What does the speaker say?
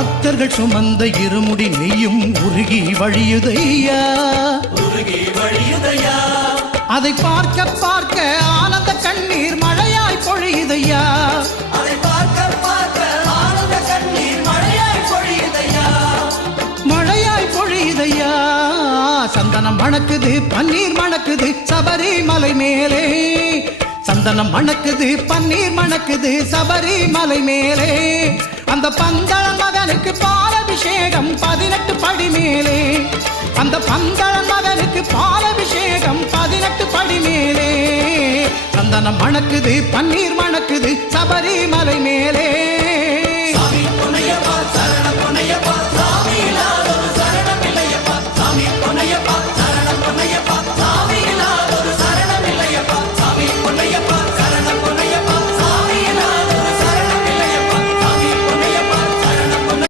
பக்தர்கள் சுமந்த இருமுடி நெய்யும் உருகி வழியுதையா? உருகி வழியுதையா? அதை பார்க்க பார்க்க ஆனந்த கண்ணீர் மழையாய் பொழியுதையா? அதை பார்க்க பார்க்க ஆனந்த கண்ணீர் மழையாய் பொழியுதையா? மழையாய் பொழியுதையா? சந்தனம் மணக்குது பன்னீர் மணக்குது சபரிமலை மேலே. சந்தனம் மணக்குது பன்னீர் மணக்குது சபரிமலை மேலே. அந்த பந்தள மகனுக்கு பாலபிஷேகம் பதினெட்டு படி மேலே அந்த பந்தள மகனுக்கு பாலபிஷேகம் பதினெட்டு படி மேலே சந்தனம் மணக்குது பன்னீர் மணக்குது சபரிமலை மேலே. சரண புனையப்பா சாமி இல்லாத சரண பிள்ளையப்பா சாமி புனையப்பா